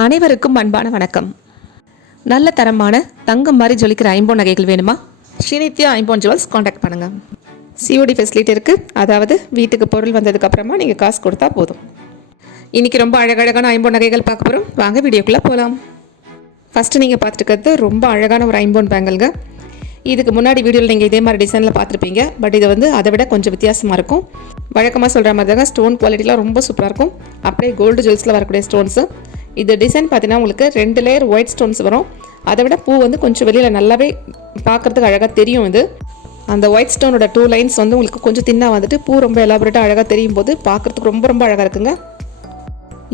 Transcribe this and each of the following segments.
அனைவருக்கும் அன்பான வணக்கம். நல்ல தரமான தங்கம் மாதிரி ஜொலிக்கிற ஐம்பொன் நகைகள் வேணுமா? ஸ்ரீநித்யா ஐம்பொன் ஜுவல்ஸ் காண்டாக்ட் பண்ணுங்கள். சிஓடி ஃபெசிலிட்டி இருக்குது. அதாவது வீட்டுக்கு பொருள் வந்ததுக்கப்புறமா நீங்கள் காசு கொடுத்தா போதும். இன்றைக்கி ரொம்ப அழகழகான ஐம்பொன் நகைகள் பார்க்க போகிறோம். வாங்க வீடியோக்குள்ளே போகலாம். ஃபஸ்ட்டு நீங்கள் பார்த்துருக்கிறது ரொம்ப அழகான ஒரு ஐம்பொன் பேங்கல்ங்க. இதுக்கு முன்னாடி வீடியோவில் நீங்கள் இதே மாதிரி டிசைனில் பார்த்துருப்பீங்க. பட் இது வந்து அதை விட கொஞ்சம் வித்தியாசமாக இருக்கும். வழக்கமாக சொல்கிற மாதிரி தாங்க ஸ்டோன் குவாலிட்டிலாம் ரொம்ப சூப்பராக இருக்கும். அப்படியே கோல்டு ஜுவல்ஸில் வரக்கூடிய ஸ்டோன்ஸு. இது டிசைன் பார்த்தீங்கன்னா உங்களுக்கு 2 லேயர் ஒயிட் ஸ்டோன்ஸ் வரும். அதை விட பூ வந்து கொஞ்சம் வெளியில் நல்லாவே பார்க்குறதுக்கு அழகாக தெரியும். இது அந்த ஒயிட் ஸ்டோனோட 2 லைன்ஸ் வந்து உங்களுக்கு கொஞ்சம் தின்னாக வந்துட்டு பூ ரொம்ப எலாபரேட்டாக அழகாக தெரியும் போது பார்க்குறதுக்கு ரொம்ப ரொம்ப அழகாக இருக்குங்க.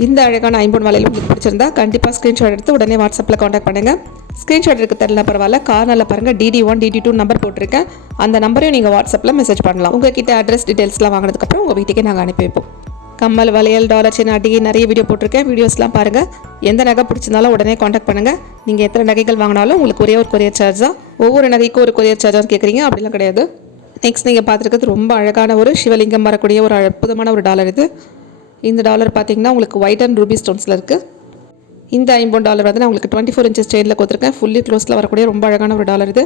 இந்த அழகான ஐம்பொன் வளையல் உங்களுக்கு பிடிச்சிருந்தா கண்டிப்பாக ஸ்க்ரீன்ஷாட் எடுத்து உடனே வாட்ஸ்அப்பில் காண்டாக்ட் பண்ணுங்கள். ஸ்க்ரீன்ஷாட் எடுக்க தெரியல பரவாயில்ல, கார்னரில் பாருங்கள் DD1 DD2 நம்பர் போட்டிருக்கேன். அந்த நம்பரையும் நீங்கள் வாட்ஸ்அப்பில் மெசேஜ் பண்ணலாம். உங்ககிட்ட அட்ரஸ் டீட்டெயில்ஸ்லாம் வாங்கினதுக்கப்புறம் உங்கள் வீட்டுக்கே நாங்கள் அனுப்பி வைப்போம். கம்மல், வளையல், டாலர் செயின், அடிகை நிறைய வீடியோ போட்டிருக்கேன். வீடியோஸ்லாம் பாருங்கள். எந்த நகை பிடிச்சிருந்தாலும் உடனே காண்டாக்ட் பண்ணுங்கள். நீங்கள் எத்தனை நகைகள் வாங்கினாலும் உங்களுக்கு ஒரே ஒரு கொரியர் சார்ஜ் தான். ஒவ்வொரு நகைக்கும் ஒரு கொரியர் சார்ஜாக கேட்குறீங்க, அப்படிலாம் கிடையாது. நெக்ஸ்ட் நீங்கள் பார்த்துருக்கிறது ரொம்ப அழகான ஒரு சிவலிங்கம் வரக்கூடிய ஒரு அற்புதமான ஒரு டாலர். இது இந்த டாலர் பார்த்தீங்கன்னா உங்களுக்கு ஒயிட் அண்ட் ரூபி ஸ்டோன்ஸில் இருக்குது. இந்த ஐம்பொன் டாலர் வந்து நான் உங்களுக்கு 24 இன்ச்சஸ் செயினில் கொடுத்துருக்கேன். ஃபுல்லி க்ளோஸில் வரக்கூடிய ரொம்ப அழகான ஒரு டாலர் இது.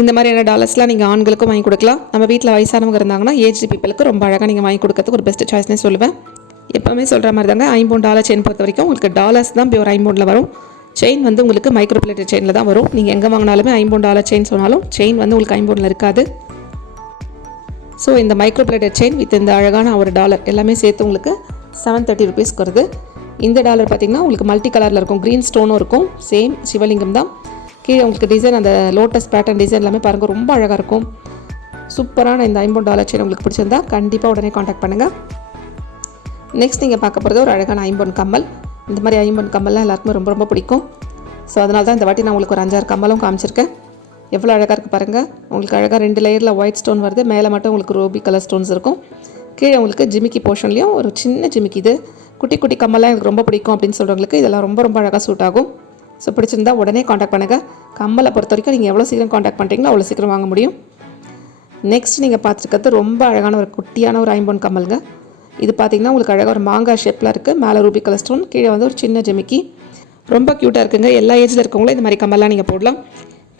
இந்த மாதிரியான டாலர்ஸ்லாம் நீங்கள் ஆண்களுக்கும் வாங்கி கொடுக்கலாம். நம்ம வீட்டில் வயசானவங்க இருந்தாங்கன்னா ஏஜ் பீப்பிளுக்கு ரொம்ப அழகாக நீங்கள் வாங்கி கொடுக்கறதுக்கு ஒரு பெஸ்ட் சாய்ஸ்னே சொல்லுவேன். எப்போவுமே சொல்கிற மாதிரி தாங்க ஐம்பொன் டாலர் செயின் பொறுத்த வரைக்கும் உங்களுக்கு டாலர்ஸ் தான் பியூர் ஐம்பொனில் வரும். செயின் வந்து உங்களுக்கு மைக்ரோ பிளேட்டட் செயினில் தான் வரும். நீங்கள் எங்கே வாங்கினாலுமே ஐம்பொன் டாலர் செயின் சொன்னாலும் செயின் வந்து உங்களுக்கு ஐம்பொனில் இருக்காது. ஸோ இந்த மைக்ரோ பிளேட்டட் செயின் வித் இந்த அழகான ஒரு டாலர் எல்லாமே சேர்த்து உங்களுக்கு 730 ருபீஸ்க்கு வருது. இந்த டாலர் பார்த்திங்கன்னா உங்களுக்கு மல்டி கலரில் இருக்கும். க்ரீன் ஸ்டோனும் இருக்கும். சேம் சிவலிங்கம் தான். கீழே உங்களுக்கு டிசைன் அந்த லோட்டஸ் பேட்டர்ன் டிசைன் எல்லாமே பாருங்கள், ரொம்ப அழகாக இருக்கும். சூப்பரான இந்த ஐம்பொன் டாலர் செயின் உங்களுக்கு பிடிச்சிருந்தா கண்டிப்பாக உடனே காண்டாக்ட் பண்ணுங்கள். நெக்ஸ்ட் நீங்கள் பார்க்க போகிறது ஒரு அழகான ஐம்பொன் கம்மல். இந்த மாதிரி ஐம்பொன் கம்மல்லாம் எல்லாருக்குமே ரொம்ப ரொம்ப பிடிக்கும். ஸோ அதனால தான் இந்த வாட்டி நான் உங்களுக்கு ஒரு 5-6 கம்மலும் காமிச்சிருக்கேன். எவ்வளோ அழகாக இருக்குது பாருங்கள். உங்களுக்கு அழகாக 2 லேயரில் ஒயிட் ஸ்டோன் வருது. மேலே மட்டும் உங்களுக்கு ரூபி கலர் ஸ்டோன்ஸ் இருக்கும். கீழே உங்களுக்கு ஜிமிக்கி போர்ஷன்லேயும் ஒரு சின்ன ஜிமிக்கி. இது குட்டி குட்டி கம்மல்லாம் எனக்கு ரொம்ப பிடிக்கும் அப்படின்னு சொல்கிறவங்களுக்கு இதெல்லாம் ரொம்ப ரொம்ப அழகாக சூட் ஆகும். ஸோ பிடிச்சிருந்தா உடனே காண்டாக்ட் பண்ணுங்கள். கம்மலை பொறுத்த வரைக்கும் நீங்கள் எவ்வளோ சீக்கிரம் காண்டாக்ட் பண்ணுறீங்களோ அவ்வளோ சீக்கிரம் வாங்க முடியும். நெக்ஸ்ட் நீங்கள் பார்த்துருக்கிறது ரொம்ப அழகான ஒரு குட்டியான ஒரு ஐம்பொன் கம்மலுங்க. இது பார்த்திங்கன்னா உங்களுக்கு அழகாக ஒரு மாங்காய் ஷேப்பில் இருக்குது. மேலே ரூபி கலர் ஸ்டோன், கீழே வந்து ஒரு சின்ன ஜிமிக்கி. ரொம்ப க்யூட்டாக இருக்குங்க. எல்லா ஏஜில் இருக்கவங்களும் இந்த மாதிரி கம்மல்லாம் நீங்கள் போடலாம்.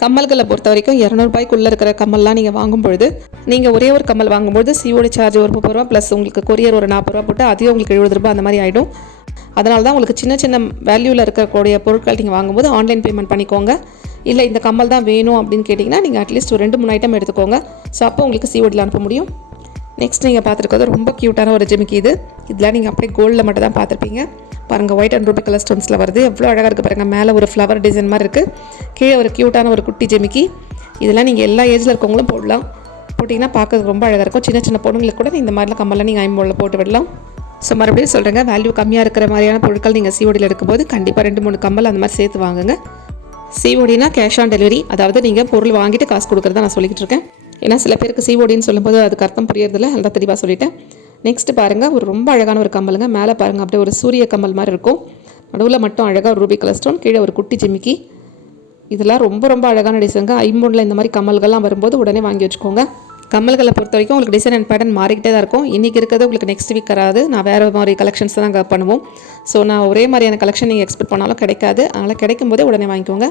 கம்மல்களை பொறுத்த வரைக்கும் 200 ரூபாய்க்குள்ளே இருக்கிற கம்மல்லாம் நீங்கள் வாங்கும்பொழுது நீங்கள் ஒரே ஒரு கம்மல் வாங்கும்போது சிஓடி சார்ஜ் ஒரு 30 ரூபா ப்ளஸ் உங்களுக்கு கொரியர் ஒரு 40 ரூபா போட்டு அதையும் உங்களுக்கு 70 ரூபா அந்த மாதிரி ஆகிடும். அதனால தான் உங்களுக்கு சின்ன சின்ன வேல்யூவில் இருக்கக்கூடிய பொருட்கள் நீங்கள் வாங்கும்போது ஆன்லைன் பேமெண்ட் பண்ணிக்கோங்க. இல்லை இந்த கம்மல் தான் வேணும் அப்படின்னு கேட்டிங்கன்னா நீங்கள் அட்லீஸ்ட் ஒரு 2-3 ஐட்டம் எடுத்துக்கோங்க. ஸோ அப்போ உங்களுக்கு சிஓடியில் அனுப்ப முடியும். நெக்ஸ்ட் நீங்கள் பார்த்துருக்கிறது ரொம்ப க்யூட்டான ஒரு ஜிமிக்கி. இதெல்லாம் நீங்கள் அப்படியே கோல்டில் மட்டும் தான் பார்த்துருப்பீங்க. பாருங்கள், ஒயிட் அண்ட் ரூபி கலர் ஸ்டோன்ஸில் வருது. எவ்வளோ அழகாக இருக்குது பாருங்கள். மேலே ஒரு ஃப்ளவர் டிசைன் மாதிரி இருக்குது. கீழே ஒரு க்யூட்டான ஒரு குட்டி ஜிமிக்கி. இதெல்லாம் நீங்கள் எல்லா ஏஜில் இருக்கவங்களும் போடலாம். போட்டிங்கன்னா பார்க்கறதுக்கு ரொம்ப அழகாக இருக்கும். சின்ன சின்ன பொண்ணுங்களுக்கு கூட இந்த மாதிரிலாம் கம்மல்லாம் நீங்கள் ஐம்பொனில் போட்டு விடலாம். ஸோ மறுபடியும் சொல்கிறேங்க, வேல்யூ கம்மியாக இருக்கிற மாதிரியான பொருட்கள் நீங்கள் சிஓடியில் எடுக்கும்போது கண்டிப்பாக 2-3 கம்மல் அந்த மாதிரி சேர்த்து வாங்குங்க. சிஓடினா கேஷ் ஆன் டெலிவரி, அதாவது நீங்கள் பொருள் வாங்கிட்டு காசு கொடுக்குறதா நான் சொல்லிக்கிட்டு இருக்கேன். ஏன்னா சில பேருக்கு சிஓடின்னு சொல்லும்போது அதுக்கு அர்த்தம் புரியறதில்ல, நல்லா தெளிவாக சொல்லிட்டேன். நெக்ஸ்ட் பாருங்கள், ஒரு ரொம்ப அழகான ஒரு கம்மலுங்க. மேலே பாருங்கள், அப்படியே ஒரு சூரிய கம்மல் மாதிரி இருக்கும். நடுவில் மட்டும் அழகாக ஒரு ரூபி கலர் ஸ்டோன், கீழே ஒரு குட்டி ஜிமிக்கி. இதெல்லாம் ரொம்ப ரொம்ப அழகான டிசைனுங்க. ஐம்பொனில் இந்த மாதிரி கம்மல்கள்லாம் வரும்போது உடனே வாங்கி வச்சுக்கோங்க. கம்மல்களை பொறுத்த வரைக்கும் உங்களுக்கு டிசைன் அண்ட் பேட்டர்ன் மாறிக்கிட்டே தான் இருக்கும். இன்றைக்கி இருக்கிறது உங்களுக்கு நெக்ஸ்ட் வீக் வராது. நான் வேறு மாதிரி கலெக்ஷன்ஸ் தான் நாங்கள் பண்ணுவோம். ஸோ நான் ஒரே மாதிரியான கலெக்ஷன் நீங்கள் எக்ஸ்பெக்ட் பண்ணாலும் கிடைக்காது. அதனால் கிடைக்கும் போதே உடனே வாங்கிக்கோங்க.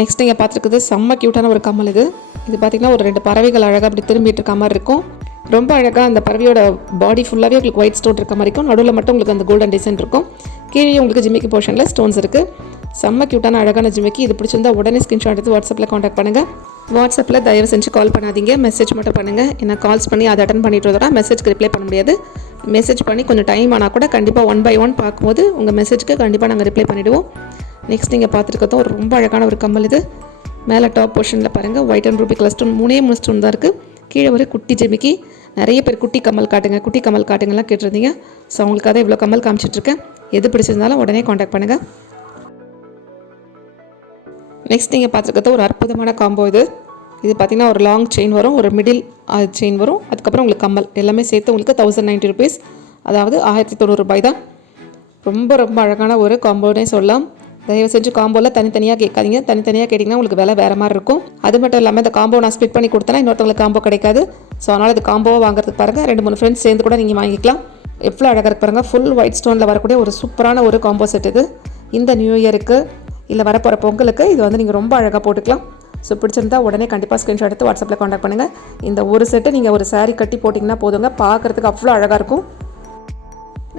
நெக்ஸ்ட் நீங்கள் பார்த்துருக்குது செம்ம க்யூட்டான ஒரு கம்மல். இது பார்த்திங்கன்னா ஒரு 2 பறவைகள் அழகாக அப்படி திரும்பிட்டு இருக்க மாதிரி இருக்கும். ரொம்ப அழகாக அந்த பறவையோட பாடி ஃபுல்லாகவே உங்களுக்கு ஒயிட் ஸ்டோன் இருக்க மாதிரி இருக்கும். நடுவில் மட்டும் உங்களுக்கு அந்த கோல்டன் டிசைன் இருக்கும். கீழே உங்களுக்கு ஜிமிக்கி போர்ஷனில் ஸ்டோன்ஸ் இருக்குது. செம்ம க்யூட்டான அழகான ஜிமிக்கி. இது பிடிச்சிருந்தா உடனே ஸ்க்ரீன்ஷாட் எடுத்து வாட்ஸ்அப்பில் காண்டாக்ட் பண்ணுங்கள். வாட்ஸ்அப்பில் தயவு செஞ்சு கால் பண்ணாதீங்க, மெசேஜ் மட்டும் பண்ணுங்கள். ஏன்னா கால்ஸ் பண்ணி அதை அட்டன் பண்ணிட்டு வரதா மெசேஜ்க்கு ரிப்ளை பண்ண முடியாது. மெசேஜ் பண்ணி கொஞ்சம் டைம் ஆனால் கூட கண்டிப்பாக 1 by 1 பார்க்கும்போது உங்கள் மெசேஜ்க்கு கண்டிப்பாக நாங்கள் ரிப்ளை பண்ணிவிடுவோம். நெக்ஸ்ட் நீங்கள் பார்த்துருக்கதும் ஒரு ரொம்ப அழகான ஒரு கம்மல். இது மேலே டாப் போர்ஷனில் பாருங்கள், white and Ruby colour stone 3 stone தான் இருக்குது. கீழே ஒரு குட்டி ஜிமிக்கி. நிறைய பேர் குட்டி கம்மல் காட்டுங்கலாம் கேட்டிருந்தீங்க. ஸோ அவங்களுக்காக இவ்வளோ கம்மல் காமிச்சிட்ருக்கேன். எது பிடிச்சிருந்தாலும் உடனே காண்டாக்ட் பண்ணுங்கள். நெக்ஸ்ட் நீங்கள் பார்த்துருக்கிறது ஒரு அற்புதமான காம்போ. இது பார்த்திங்கன்னா ஒரு லாங் செயின் வரும், ஒரு மிடில் செயின் வரும், அதுக்கப்புறம் உங்களுக்கு கம்மல் எல்லாமே சேர்த்து உங்களுக்கு 1090 ருபீஸ், அதாவது 1090 ரூபாய் தான். ரொம்ப ரொம்ப அழகான ஒரு காம்போனே சொல்லலாம். தயவு செஞ்சு காம்போவில் தனித்தனியாக கேட்காதீங்க. தனித்தனியாக கேட்டிங்கன்னா உங்களுக்கு விலை வேறு மாதிரி இருக்கும். அது மட்டும் இல்லாமல் இந்த காம்போ நான் ஸ்பிட் பண்ணி கொடுத்தேன்னா இன்னொருத்தவங்களுக்கு காம்போ கிடைக்காது. ஸோ அதனால் இது காம்போவாக வாங்குறதுக்கு பாருங்கள். 2-3 ஃப்ரெண்ட்ஸ் சேர்ந்து கூட நீங்கள் வாங்கிக்கலாம். எவ்வளோ அழகாக இருக்கு பாருங்கள். ஃபுல் ஒயிட் ஸ்டோனில் வரக்கூடிய ஒரு சூப்பரான ஒரு காம்போ செட் இது. இந்த நியூ இயருக்கு இல்லை வரப்போகிற பொங்கலுக்கு இது வந்து நீங்கள் ரொம்ப அழகாக போட்டுக்கலாம். ஸோ பிடிச்சிருந்தா உடனே கண்டிப்பாக ஸ்க்ரீன்ஷாட் எடுத்து வாட்ஸ்அப்பில் காண்டாக்ட் பண்ணுங்கள். இந்த ஒரு செட்டு நீங்கள் ஒரு saree கட்டி போட்டிங்கன்னா போதுங்க, பார்க்குறதுக்கு அவ்வளோ அழகாக இருக்கும்.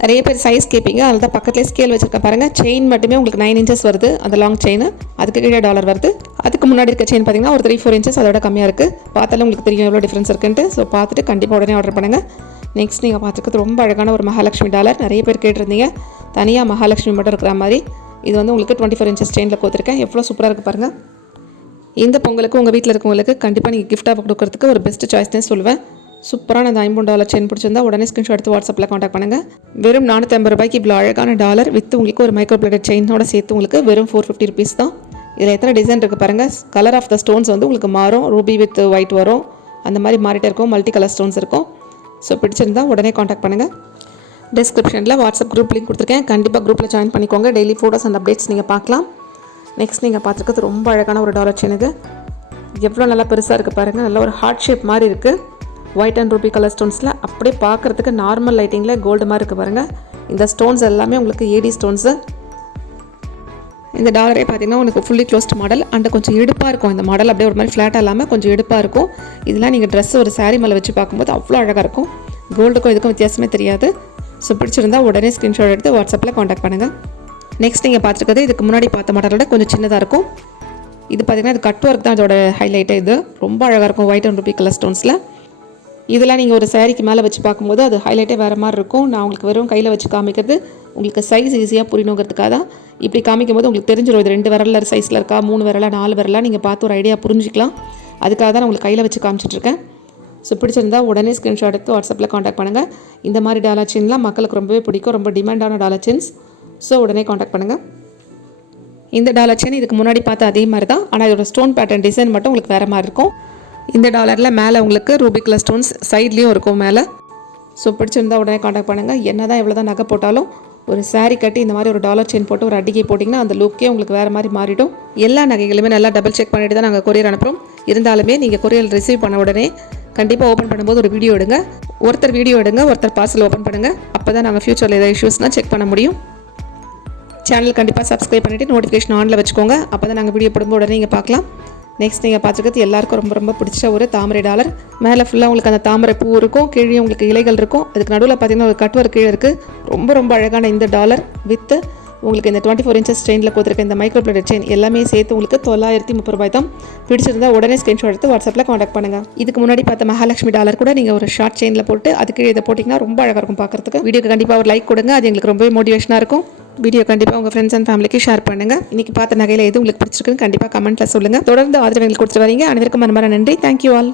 நிறைய பேர் சைஸ் கேட்பீங்க, அதில் தான் பக்கத்துலேயே ஸ்கேல் வச்சுருக்கேன் பாருங்கள். செயின் மட்டுமே உங்களுக்கு 9 இன்ச்சஸ் வருது, அந்த லாங் செயின். அதுக்கு கீழே டாலர் வருது. அதுக்கு முன்னாடி இருக்க செயின் பார்த்தீங்கன்னா ஒரு 3-4 இன்ச்சஸ் அதோட கம்மியாக இருக்குது. பார்த்தாலும் உங்களுக்கு தெரியும் எவ்வளோ டிஃப்ரென்ஸ் இருக்குன்ட்டு. ஸோ பார்த்துட்டு கண்டிப்பாக உடனே ஆர்டர் பண்ணுங்கள். நெக்ஸ்ட் நீங்கள் பார்த்துருக்கிறது ரொம்ப அழகான ஒரு மகாலட்சுமி டாலர். நிறைய பேர் கேட்டிருந்தீங்க தனியாக மகாலட்சுமி மட்டும் இருக்கிற மாதிரி. இது வந்து உங்களுக்கு 24 இன்ச்சஸ் செயினில் கொடுத்துருக்கேன். எவ்வளோ சூப்பராக இருக்குது பாருங்கள். இந்த பொங்கலுக்கு உங்கள் வீட்டில் இருக்கவங்களுக்கு கண்டிப்பாக நீங்கள் கிஃப்ட்டாக கொடுக்குறதுக்கு ஒரு பெஸ்ட் சாய்ஸ்னே சொல்லுவேன். சூப்பரான அந்த $50 செயின் பிடிச்சிருந்தா உடனே ஸ்க்ரீன்ஷாட் எடுத்து வாட்ஸ்அப்பில் காண்டாக்ட் பண்ணுங்கள். வெறும் 450 ரூபாய்க்கு இவ்வளோ அழகான டாலர் வித் உங்களுக்கு ஒரு மைக்ரோ பிளேட்டட் செயினோட சேர்த்து உங்களுக்கு வெறும் 450 ருபீஸ் தான். இதில் எத்தனை டிசைன் இருக்குது பாருங்கள். கலர் ஆஃப் த ஸ்டோன்ஸ் வந்து உங்களுக்கு மாறும். ரூபி வித் ஒயிட் வரும், அந்த மாதிரி மாறிட்டே இருக்கும். மல்டி கலர் ஸ்டோன்ஸ் இருக்கும். ஸோ பிடிச்சிருந்தா உடனே காண்டாக்ட் பண்ணுங்கள். டிஸ்கிரிப்ஷனில் வாட்ஸ்அப் குரூப் லிங்க் கொடுத்துருக்கேன். கண்டிப்பாக குரூப்பில் ஜாயின் பண்ணிக்கோங்க. டெய்லி ஃபோட்டோஸ் அண்ட் அப்டேட்ஸ் நீங்கள் பார்க்கலாம். நெக்ஸ்ட் நீங்கள் பார்த்துருக்கிறது ரொம்ப அழகான ஒரு டாலர் செயின். இது எவ்வளோ நல்லா பெருசாக இருக்குது பாருங்கள். நல்ல ஒரு ஹார்ட் ஷேப் மாதிரி இருக்குது. ஒயிட் அண்ட் ரூபி கலர் ஸ்டோன்ஸில் அப்படியே பார்க்குறதுக்கு நார்மல் லைட்டிங்கில் கோல்டு மாதிரி இருக்குது பாருங்கள். இந்த ஸ்டோன்ஸ் எல்லாமே உங்களுக்கு ஏடி ஸ்டோன்ஸு. இந்த டாலரே பார்த்திங்கன்னா உங்களுக்கு ஃபுல்லி க்ளோஸ்ட் மாடல் அண்ட் கொஞ்சம் எடுப்பாக இருக்கும். இந்த மாடல் அப்படியே ஒரு மாதிரி ஃப்ளாட்டாக இல்லாமல் கொஞ்சம் எடுப்பாக இருக்கும். இதெல்லாம் நீங்கள் ட்ரெஸ் ஒரு saree மேலே வச்சு பார்க்கும்போது அவ்வளோ அழகாக இருக்கும். கோல்டுக்கும் இதுக்கும் வித்தியாசமே தெரியாது. ஸோ பிடிச்சிருந்தா உடனே ஸ்க்ரீன்ஷாட் எடுத்து வாட்ஸ்அப்பில் காண்டாக்ட் பண்ணுங்கள். நெக்ஸ்ட் நீங்கள் பார்த்துருக்கிறது இதுக்கு முன்னாடி பார்த்த மாடலோட கொஞ்சம் சின்னதாக இருக்கும். இது பார்த்திங்கன்னா இது கட் ஒர்க் தான் அதோட ஹைலைட்டு. இது ரொம்ப அழகாக இருக்கும் ஒயிட் அண்ட் ரூபி கலர் ஸ்டோன்ஸில். இதெல்லாம் நீங்கள் ஒரு சாரீக்கு மேலே வச்சு பார்க்கும்போது அது ஹைலைட்டே வேறு மாதிரி இருக்கும். நான் உங்களுக்கு வெறும் கையில் வச்சு காமிக்கிறது உங்களுக்கு சைஸ் ஈஸியாக புரியணுங்கிறதுக்காக தான். இப்படி காமிக்கும் போது உங்களுக்கு தெரிஞ்சிடும் இது 2 விரலில் சைஸில் இருக்கா, 3 விரலா, 4 விரலா, நீங்கள் பார்த்து ஒரு ஐடியா புரிஞ்சிக்கலாம். அதுக்காக தான் நான் உங்களுக்கு கையில் வச்சு காமிச்சிட்ருக்கேன். ஸோ பிடிச்சிருந்தா உடனே ஸ்க்ரீன்ஷாட் எடுத்து வாட்ஸ்அப்பில் காண்டாக்ட் பண்ணுங்கள். இந்த மாதிரி டாலர் செயின்லாம் மக்களுக்கு ரொம்பவே பிடிக்கும். ரொம்ப டிமாண்டான டாலர் செயின்ஸ். ஸோ உடனே காண்டாக்ட் பண்ணுங்கள். இந்த டாலர் செயின் இதுக்கு முன்னாடி பார்த்த அதே மாதிரி தான், ஆனால் இதோட ஸ்டோன் பேட்டர்ன் டிசைன் மட்டும் உங்களுக்கு வேறு மாதிரி இருக்கும். இந்த டாலரில் மேலே உங்களுக்கு ரூபி கலர் ஸ்டோன்ஸ் சைட்லேயும் இருக்கும் மேலே. ஸோ பிடிச்சிருந்தா உடனே காண்டாக்ட் பண்ணுங்கள். என்ன தான் எவ்வளோ தான் நகை போட்டாலும் ஒரு saree கட்டி இந்த மாதிரி ஒரு டாலர் செயின் போட்டு ஒரு அடிக்கை போட்டிங்கன்னா அந்த லுக்கே உங்களுக்கு வேறு மாதிரி மாறிடும். எல்லா நகைகளுமே நல்லா டபுள் செக் பண்ணிட்டு தான் நாங்கள் கொரியர் அனுப்புகிறோம். இருந்தாலுமே நீங்கள் கொரியர் ரிசீவ் பண்ண உடனே கண்டிப்பாக ஓப்பன் பண்ணும்போது ஒரு வீடியோ எடுங்க. ஒருத்தர் வீடியோ எடுங்க, ஒருத்தர் பார்சல் ஓப்பன் பண்ணுங்கள். அப்போ தான் நாங்கள் ஃப்யூச்சரில் ஏதாவது இஷ்யூஸ்னால் செக் பண்ண முடியும். சேனல் கண்டிப்பாக சப்ஸ்கிரைப் பண்ணிவிட்டு நோட்டிஃபிகேஷன் ஆனில் வச்சுக்கோங்க. அப்போ தான் நாங்கள் வீடியோ போடும்போது உடனே நீங்கள் பார்க்கலாம். நெக்ஸ்ட் நீங்கள் பார்த்துக்கிறது எல்லாருக்கும் ரொம்ப ரொம்ப பிடிச்ச ஒரு தாமரை டாலர். மேலே ஃபுல்லாக உங்களுக்கு அந்த தாமரை பூ இருக்கும், கீழே உங்களுக்கு இலைகள் இருக்கும். அதுக்கு நடுவில் பார்த்தீங்கன்னா ஒரு கட் ஒர்க் கீழே இருக்குது. ரொம்ப ரொம்ப அழகான இந்த டாலர் வித் உங்களுக்கு இந்த 24 இன்ச்சஸ் செயினில் கொடுத்துருக்க இந்த மைக்ரோ பிளேட்டட் செயின் எல்லாமே சேர்த்து உங்களுக்கு 930 ரூபாய் தான். பிடிச்சிருந்தா உடனே ஸ்க்ரீன்ஷாட் எடுத்து வாட்ஸ்அப்பில் காண்டாக்ட் பண்ணுங்கள். இதுக்கு முன்னாடி பார்த்த மகாலட்சுமி டாலர் கூட நீங்கள் ஒரு ஷார்ட் செயினில் போட்டு அதுக்கு இதை போட்டிங்கன்னா ரொம்ப அழகாக இருக்கும் பார்க்குறதுக்கு. வீடியோக்கு கண்டிப்பாக ஒரு லைக் கொடுங்க, அது எங்களுக்கு ரொம்பவே மோட்டிவேஷனாக இருக்கும். வீடியோ கண்டிப்பாக உங்கள் ஃப்ரெண்ட்ஸ் அண்ட் ஃபேமிலிக்கு ஷேர் பண்ணுங்கள். இன்றைக்கி பார்த்த நகையில் எது உங்களுக்கு பிடிச்சிருக்குன்னு கண்டிப்பாக கமெண்ட்டில் சொல்லுங்கள். தொடர்ந்து ஆதரவு எங்களுக்கு கொடுத்துட்டு வரீங்க. அனைவருக்கும் மனமார நன்றி. Thank you all.